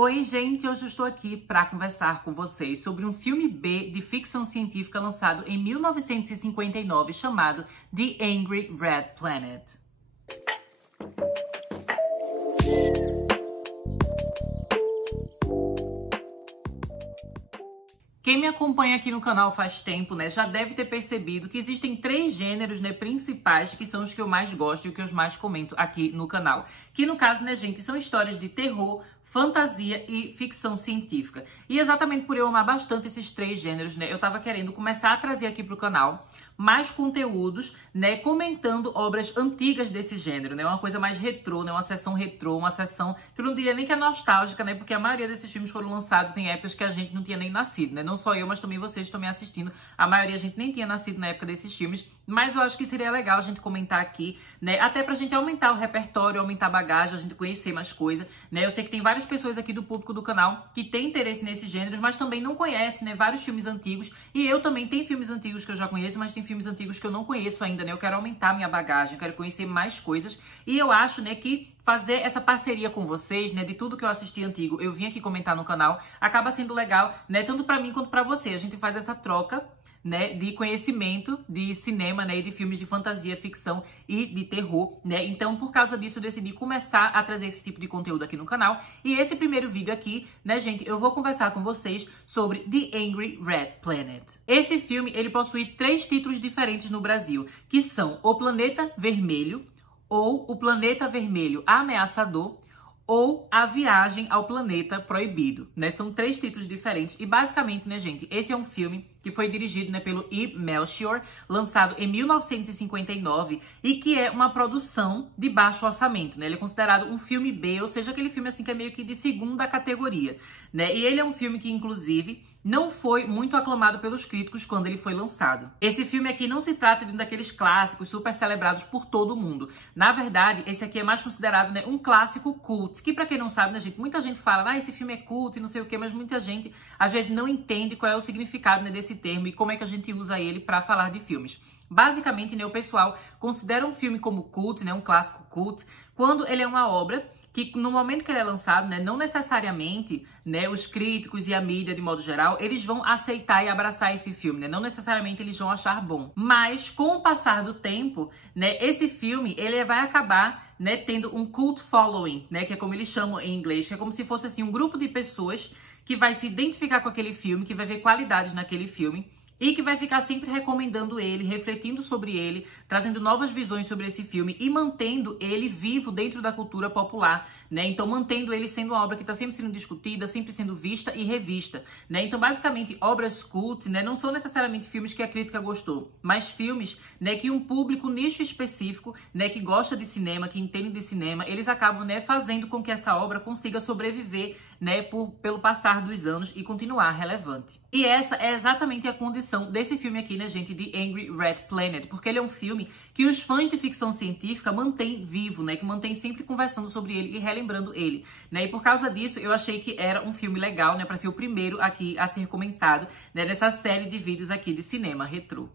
Oi, gente! Hoje eu estou aqui para conversar com vocês sobre um filme B de ficção científica lançado em 1959 chamado The Angry Red Planet. Quem me acompanha aqui no canal faz tempo, já deve ter percebido que existem 3 gêneros, principais, que são os que eu mais gosto e os que eu mais comento aqui no canal. Que no caso, gente, são histórias de terror, fantasia e ficção científica. E exatamente por eu amar bastante esses 3 gêneros, eu tava querendo começar a trazer aqui pro canal mais conteúdos, comentando obras antigas desse gênero, uma coisa mais retrô, uma sessão retrô, uma sessão que eu não diria nem que é nostálgica, porque a maioria desses filmes foram lançados em épocas que a gente não tinha nem nascido, Não só eu, mas também vocês estão me assistindo. A maioria a gente nem tinha nascido na época desses filmes, mas eu acho que seria legal a gente comentar aqui, até pra gente aumentar o repertório, aumentar a bagagem, a gente conhecer mais coisa, Eu sei que tem várias pessoas aqui do público do canal que têm interesse nesses gêneros, mas também não conhecem, vários filmes antigos, e eu também tenho filmes antigos que eu já conheço, mas tem filmes antigos que eu não conheço ainda, Eu quero aumentar minha bagagem, eu quero conhecer mais coisas, e eu acho, que fazer essa parceria com vocês, de tudo que eu assisti antigo, eu vim aqui comentar no canal, acaba sendo legal, tanto pra mim quanto pra você. A gente faz essa troca, de conhecimento de cinema, e de filmes de fantasia, ficção e de terror, Então, por causa disso, eu decidi começar a trazer esse tipo de conteúdo aqui no canal. E esse primeiro vídeo aqui, gente, eu vou conversar com vocês sobre The Angry Red Planet. Esse filme, ele possui 3 títulos diferentes no Brasil, que são O Planeta Vermelho, ou O Planeta Vermelho Ameaçador, ou A Viagem ao Planeta Proibido, São 3 títulos diferentes e basicamente, gente, esse é um filme que foi dirigido, pelo E. Melchior, lançado em 1959 e que é uma produção de baixo orçamento, Ele é considerado um filme B, ou seja, aquele filme assim que é meio que de segunda categoria, E ele é um filme que, inclusive, não foi muito aclamado pelos críticos quando ele foi lançado. Esse filme aqui não se trata de um daqueles clássicos super celebrados por todo mundo. Na verdade, esse aqui é mais considerado, um clássico cult, que pra quem não sabe, gente, muita gente fala, esse filme é cult e não sei o que, mas muita gente, às vezes, não entende qual é o significado, desse termo e como é que a gente usa ele pra falar de filmes. Basicamente, o pessoal considera um filme como cult, um clássico cult, quando ele é uma obra que no momento que ele é lançado, não necessariamente, os críticos e a mídia, de modo geral, eles vão aceitar e abraçar esse filme, Não necessariamente eles vão achar bom. Mas, com o passar do tempo, esse filme, ele vai acabar, tendo um cult following, que é como eles chamam em inglês, que é como se fosse, assim, um grupo de pessoas que vai se identificar com aquele filme, que vai ver qualidades naquele filme, e que vai ficar sempre recomendando ele, refletindo sobre ele, trazendo novas visões sobre esse filme e mantendo ele vivo dentro da cultura popular, Então, mantendo ele sendo uma obra que está sempre sendo discutida, sempre sendo vista e revista, Então, basicamente, obras cult, não são necessariamente filmes que a crítica gostou, mas filmes, que um público nicho específico, que gosta de cinema, que entende de cinema, eles acabam, fazendo com que essa obra consiga sobreviver, pelo passar dos anos e continuar relevante. E essa é exatamente a condição desse filme aqui, gente, de Angry Red Planet, porque ele é um filme que os fãs de ficção científica mantêm vivo, que mantém sempre conversando sobre ele e relembrando ele, E por causa disso, eu achei que era um filme legal, para ser o primeiro aqui a ser comentado, nessa série de vídeos aqui de cinema retrô.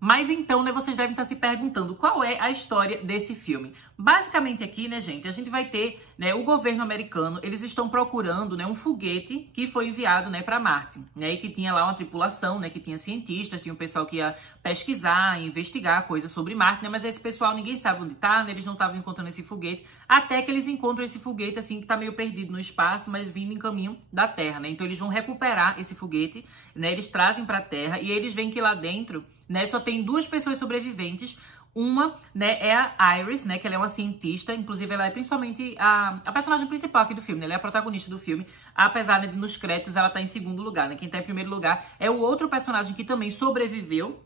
Mas então, vocês devem estar se perguntando qual é a história desse filme. Basicamente aqui, gente, a gente vai ter, o governo americano, eles estão procurando, um foguete que foi enviado, para Marte, e que tinha lá uma tripulação, que tinha cientistas, tinha um pessoal que ia pesquisar, investigar coisas sobre Marte, mas esse pessoal, ninguém sabe onde tá, eles não estavam encontrando esse foguete, até que eles encontram esse foguete, assim, que tá meio perdido no espaço, mas vindo em caminho da Terra, Então eles vão recuperar esse foguete, eles trazem pra Terra e eles veem que lá dentro, só tem 2 pessoas sobreviventes. Uma, é a Iris, que ela é uma cientista, inclusive ela é principalmente a personagem principal aqui do filme, Ela é a protagonista do filme, apesar de nos créditos ela tá em segundo lugar, Quem tá em primeiro lugar é o outro personagem que também sobreviveu,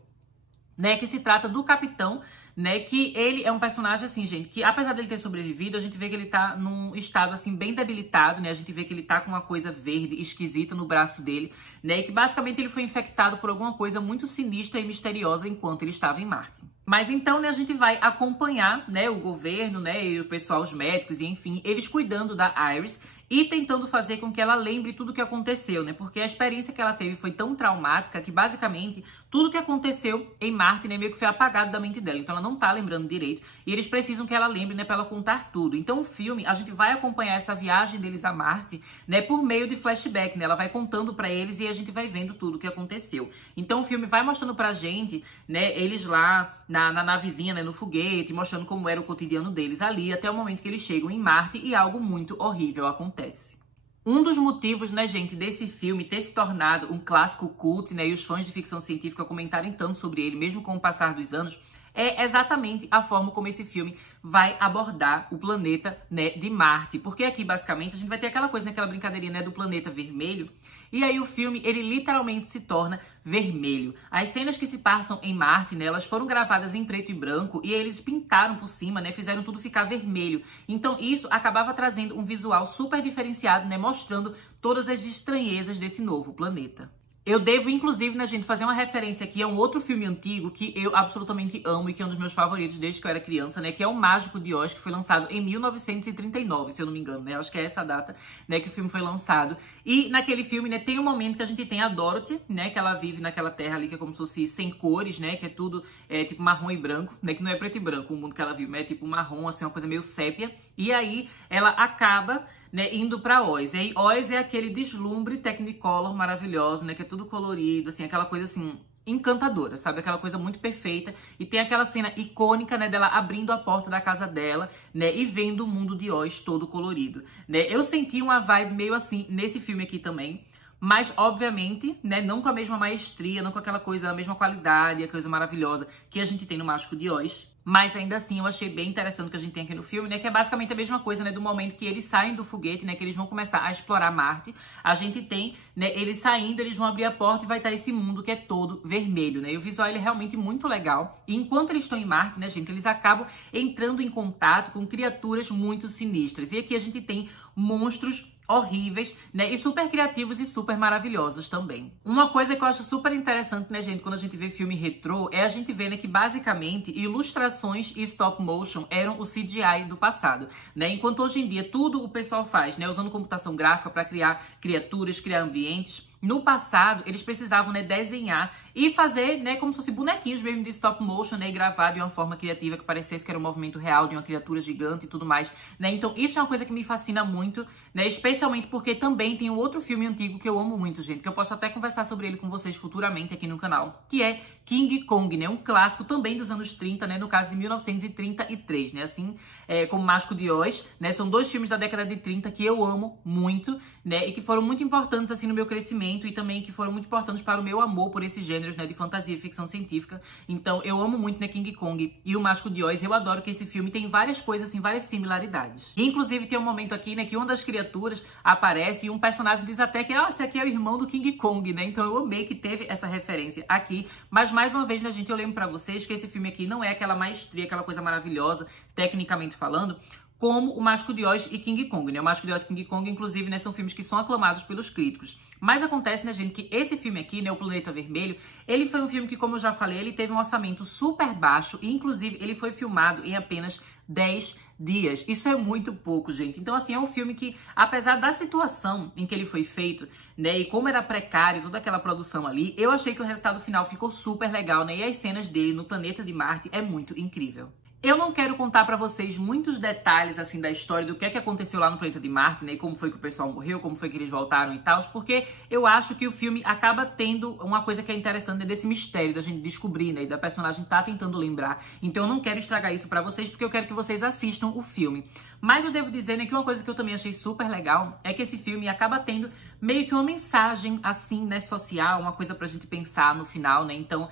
que se trata do capitão, que ele é um personagem, assim, gente, que apesar dele ter sobrevivido, a gente vê que ele tá num estado, assim, bem debilitado, A gente vê que ele tá com uma coisa verde, esquisita no braço dele, E que basicamente ele foi infectado por alguma coisa muito sinistra e misteriosa enquanto ele estava em Marte. Mas então, a gente vai acompanhar, o governo, e o pessoal, os médicos, e enfim, eles cuidando da Iris e tentando fazer com que ela lembre tudo o que aconteceu, né? Porque a experiência que ela teve foi tão traumática que, basicamente, tudo que aconteceu em Marte, né, meio que foi apagado da mente dela. Então, ela não tá lembrando direito. E eles precisam que ela lembre, né, pra ela contar tudo. Então, o filme, a gente vai acompanhar essa viagem deles a Marte, né, por meio de flashback, né? Ela vai contando pra eles e a gente vai vendo tudo o que aconteceu. Então, o filme vai mostrando pra gente, né, eles lá na navezinha, né, no foguete, mostrando como era o cotidiano deles ali, até o momento que eles chegam em Marte e algo muito horrível acontece. Um dos motivos, né, gente, desse filme ter se tornado um clássico cult, né, e os fãs de ficção científica comentarem tanto sobre ele, mesmo com o passar dos anos, é exatamente a forma como esse filme vai abordar o planeta, né, de Marte. Porque aqui, basicamente, a gente vai ter aquela coisa, né, aquela brincadeirinha, né, do planeta vermelho. E aí o filme, ele literalmente se torna vermelho. As cenas que se passam em Marte, né, elas foram gravadas em preto e branco e eles pintaram por cima, né, fizeram tudo ficar vermelho. Então isso acabava trazendo um visual super diferenciado, né, mostrando todas as estranhezas desse novo planeta. Eu devo, inclusive, né, gente, fazer uma referência aqui a um outro filme antigo que eu absolutamente amo e que é um dos meus favoritos desde que eu era criança, né? Que é O Mágico de Oz, que foi lançado em 1939, se eu não me engano, né? Acho que é essa data, né, que o filme foi lançado. E naquele filme, né, tem um momento que a gente tem a Dorothy, né? Que ela vive naquela terra ali que é como se fosse sem cores, né? Que é tudo tipo marrom e branco, né? Que não é preto e branco o mundo que ela vive, mas é tipo marrom, assim, uma coisa meio sépia. E aí ela acaba, né, indo pra Oz. E aí Oz é aquele deslumbre Technicolor maravilhoso, né, que é tudo colorido, assim, aquela coisa assim encantadora, sabe? Aquela coisa muito perfeita. E tem aquela cena icônica, né, dela abrindo a porta da casa dela, né, e vendo o mundo de Oz todo colorido, né? Eu senti uma vibe meio assim nesse filme aqui também. Mas, obviamente, né, não com a mesma maestria, não com aquela coisa, a mesma qualidade, a coisa maravilhosa que a gente tem no Mágico de Oz. Mas ainda assim, eu achei bem interessante o que a gente tem aqui no filme, né? Que é basicamente a mesma coisa, né? Do momento que eles saem do foguete, né? Que eles vão começar a explorar Marte. A gente tem, né? Eles saindo, eles vão abrir a porta e vai estar esse mundo que é todo vermelho, né? E o visual, ele é realmente muito legal. E enquanto eles estão em Marte, né, gente? Eles acabam entrando em contato com criaturas muito sinistras. E aqui a gente tem monstros horríveis, né, e super criativos e super maravilhosos também. Uma coisa que eu acho super interessante, né, gente, quando a gente vê filme retrô, é a gente ver, né, que basicamente ilustrações e stop motion eram o CGI do passado, né, enquanto hoje em dia tudo o pessoal faz, né, usando computação gráfica para criar criaturas, criar ambientes. No passado, eles precisavam, né, desenhar e fazer, né, como se fosse bonequinhos mesmo de stop motion, né, e gravar de uma forma criativa que parecesse que era um movimento real de uma criatura gigante e tudo mais, né? Então, isso é uma coisa que me fascina muito, né, especialmente porque também tem um outro filme antigo que eu amo muito, gente, que eu posso até conversar sobre ele com vocês futuramente aqui no canal, que é King Kong, né, um clássico também dos anos 30, né, no caso de 1933, né, assim como Mágico de Oz, né, são dois filmes da década de 30 que eu amo muito, né, e que foram muito importantes, assim, no meu crescimento e também que foram muito importantes para o meu amor por esses gêneros, né, de fantasia e ficção científica. Então, eu amo muito, né, King Kong e o Mágico de Oz. Eu adoro que esse filme tem várias coisas, assim, várias similaridades. E, inclusive, tem um momento aqui, né, que uma das criaturas aparece e um personagem diz até que, esse aqui é o irmão do King Kong, né? Então, eu amei que teve essa referência aqui. Mas, mais uma vez, né, gente, eu lembro pra vocês que esse filme aqui não é aquela maestria, aquela coisa maravilhosa, tecnicamente falando, como o Mágico de Oz e King Kong, né? O Mágico de Oz e King Kong, inclusive, né, são filmes que são aclamados pelos críticos. Mas acontece, né, gente, que esse filme aqui, né, O Planeta Vermelho, ele foi um filme que, como eu já falei, ele teve um orçamento super baixo e, inclusive, ele foi filmado em apenas 10 dias. Isso é muito pouco, gente. Então, assim, é um filme que, apesar da situação em que ele foi feito, né, e como era precário toda aquela produção ali, eu achei que o resultado final ficou super legal, né, e as cenas dele no planeta de Marte é muito incrível. Eu não quero contar pra vocês muitos detalhes, assim, da história do que é que aconteceu lá no planeta de Marte, né? E como foi que o pessoal morreu, como foi que eles voltaram e tal, porque eu acho que o filme acaba tendo uma coisa que é interessante, né, desse mistério da gente descobrir, né? E da personagem tá tentando lembrar. Então eu não quero estragar isso pra vocês, porque eu quero que vocês assistam o filme. Mas eu devo dizer, né, que uma coisa que eu também achei super legal é que esse filme acaba tendo meio que uma mensagem, assim, né, social, uma coisa pra gente pensar no final, né? Então,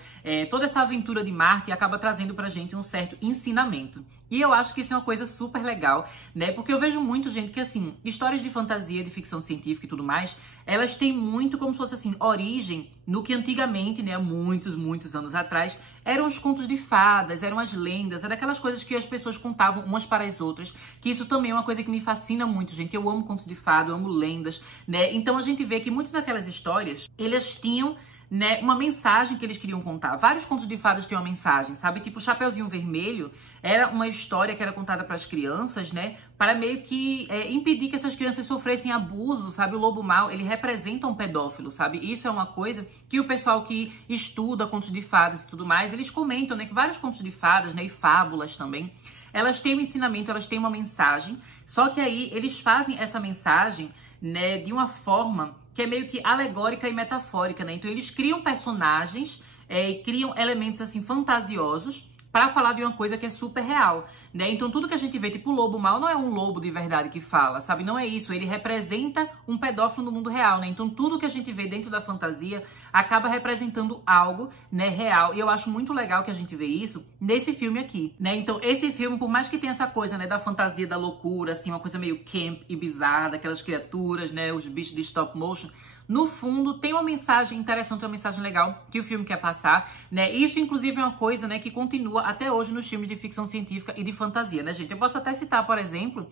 toda essa aventura de Marte acaba trazendo pra gente um certo ensinamento. E eu acho que isso é uma coisa super legal, né? Porque eu vejo muito, gente, que, assim, histórias de fantasia, de ficção científica e tudo mais, elas têm muito como se fosse, assim, origem no que antigamente, né, muitos anos atrás, eram os contos de fadas, eram as lendas, eram aquelas coisas que as pessoas contavam umas para as outras, que isso também é uma coisa que me fascina muito, gente. Eu amo contos de fada, eu amo lendas, né? Então a gente vê que muitas daquelas histórias, elas tinham, né, uma mensagem que eles queriam contar. Vários contos de fadas tinham uma mensagem, sabe? Tipo, o Chapeuzinho Vermelho era uma história que era contada para as crianças, né, para meio que impedir que essas crianças sofressem abuso, sabe? O lobo mau, ele representa um pedófilo, sabe? Isso é uma coisa que o pessoal que estuda contos de fadas e tudo mais, eles comentam, né, que vários contos de fadas, né, e fábulas também, elas têm um ensinamento, elas têm uma mensagem, só que aí eles fazem essa mensagem, né, de uma forma que é meio que alegórica e metafórica, né? Então eles criam personagens e criam elementos assim fantasiosos para falar de uma coisa que é super real, né? Então tudo que a gente vê, tipo o lobo mau, não é um lobo de verdade que fala, sabe? Não é isso, ele representa um pedófilo no mundo real, né? Então tudo que a gente vê dentro da fantasia acaba representando algo, né, real. E eu acho muito legal que a gente vê isso nesse filme aqui, né? Então esse filme, por mais que tenha essa coisa, né, da fantasia, da loucura, assim, uma coisa meio camp e bizarra, daquelas criaturas, né, os bichos de stop motion, no fundo, tem uma mensagem interessante, uma mensagem legal que o filme quer passar, né? Isso, inclusive, é uma coisa, né, que continua até hoje nos filmes de ficção científica e de fantasia, né, gente? Eu posso até citar, por exemplo,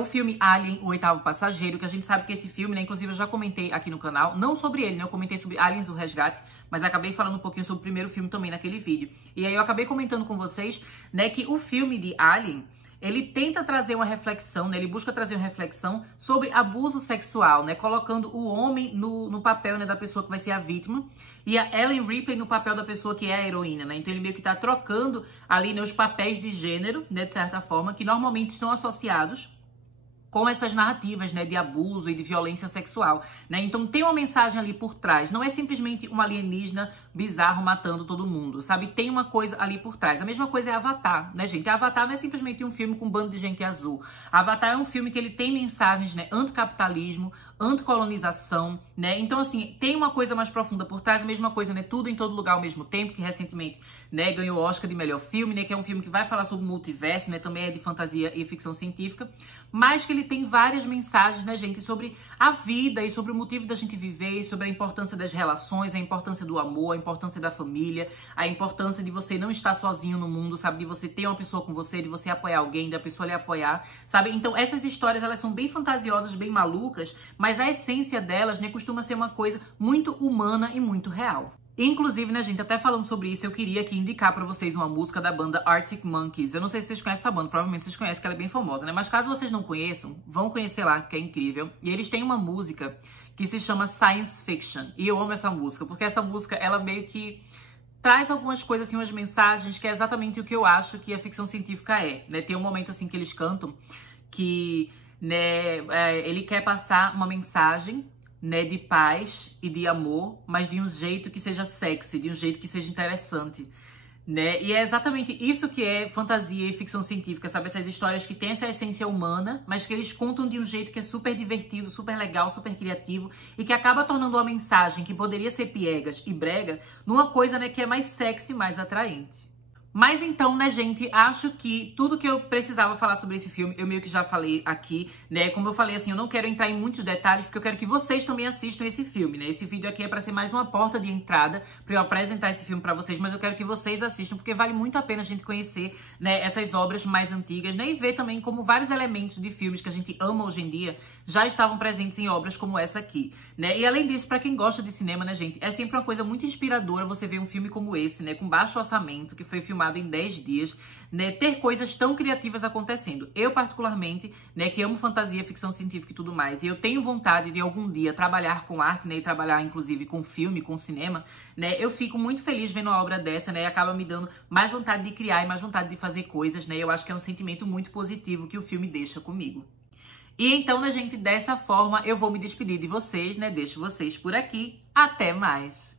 o filme Alien, o Oitavo Passageiro, que a gente sabe que esse filme, né, inclusive eu já comentei aqui no canal, não sobre ele, né, eu comentei sobre Aliens, o Resgate, mas acabei falando um pouquinho sobre o primeiro filme também naquele vídeo. E aí eu acabei comentando com vocês, né, que o filme de Alien, ele tenta trazer uma reflexão, né? Ele busca trazer uma reflexão sobre abuso sexual, né? Colocando o homem no papel, né, da pessoa que vai ser a vítima e a Ellen Ripley no papel da pessoa que é a heroína, né? Então ele meio que tá trocando ali, né, os papéis de gênero, né, de certa forma, que normalmente estão associados com essas narrativas, né, de abuso e de violência sexual, né? Então tem uma mensagem ali por trás, não é simplesmente um alienígena bizarro matando todo mundo, sabe? Tem uma coisa ali por trás. A mesma coisa é Avatar, né, gente? Avatar não é simplesmente um filme com um bando de gente azul. Avatar é um filme que ele tem mensagens, né, anticapitalismo, anticolonização, né? Então, assim, tem uma coisa mais profunda por trás, a mesma coisa, né? Tudo em Todo Lugar ao Mesmo Tempo, que recentemente, né, ganhou o Oscar de melhor filme, né? Que é um filme que vai falar sobre o multiverso, né? Também é de fantasia e ficção científica, mas que ele tem várias mensagens, né, gente? Sobre a vida e sobre o motivo da gente viver, sobre a importância das relações, a importância do amor, a importância da família, a importância de você não estar sozinho no mundo, sabe? De você ter uma pessoa com você, de você apoiar alguém, da pessoa lhe apoiar, sabe? Então, essas histórias, elas são bem fantasiosas, bem malucas, mas a essência delas, né, costuma ser uma coisa muito humana e muito real. Inclusive, né, gente, até falando sobre isso, eu queria aqui indicar pra vocês uma música da banda Arctic Monkeys. Eu não sei se vocês conhecem essa banda, provavelmente vocês conhecem, que ela é bem famosa, né? Mas caso vocês não conheçam, vão conhecer lá, que é incrível. E eles têm uma música que se chama Science Fiction. E eu amo essa música, porque essa música, ela meio que traz algumas coisas, assim, umas mensagens, que é exatamente o que eu acho que a ficção científica é, né? Tem um momento, assim, que eles cantam que, né, ele quer passar uma mensagem, né, de paz e de amor, mas de um jeito que seja sexy, de um jeito que seja interessante, né? E é exatamente isso que é fantasia e ficção científica, sabe? Essas histórias que têm essa essência humana, mas que eles contam de um jeito que é super divertido, super legal, super criativo e que acaba tornando uma mensagem que poderia ser piegas e brega numa coisa, né, que é mais sexy, mais atraente. Mas então, né, gente, acho que tudo que eu precisava falar sobre esse filme, eu meio que já falei aqui, né? Como eu falei, assim, eu não quero entrar em muitos detalhes, porque eu quero que vocês também assistam esse filme, né? Esse vídeo aqui é pra ser mais uma porta de entrada, pra eu apresentar esse filme pra vocês, mas eu quero que vocês assistam, porque vale muito a pena a gente conhecer, né, essas obras mais antigas, né? E ver também como vários elementos de filmes que a gente ama hoje em dia já estavam presentes em obras como essa aqui, né? E além disso, pra quem gosta de cinema, né, gente, é sempre uma coisa muito inspiradora você ver um filme como esse, né? Com baixo orçamento, que foi filmado em 10 dias, né, ter coisas tão criativas acontecendo. Eu, particularmente, né, que amo fantasia, ficção científica e tudo mais, e eu tenho vontade de algum dia trabalhar com arte, né, e trabalhar, inclusive, com filme, com cinema, né, eu fico muito feliz vendo uma obra dessa, né, e acaba me dando mais vontade de criar e mais vontade de fazer coisas, né, eu acho que é um sentimento muito positivo que o filme deixa comigo. E então, né, gente, dessa forma eu vou me despedir de vocês, né, deixo vocês por aqui, até mais!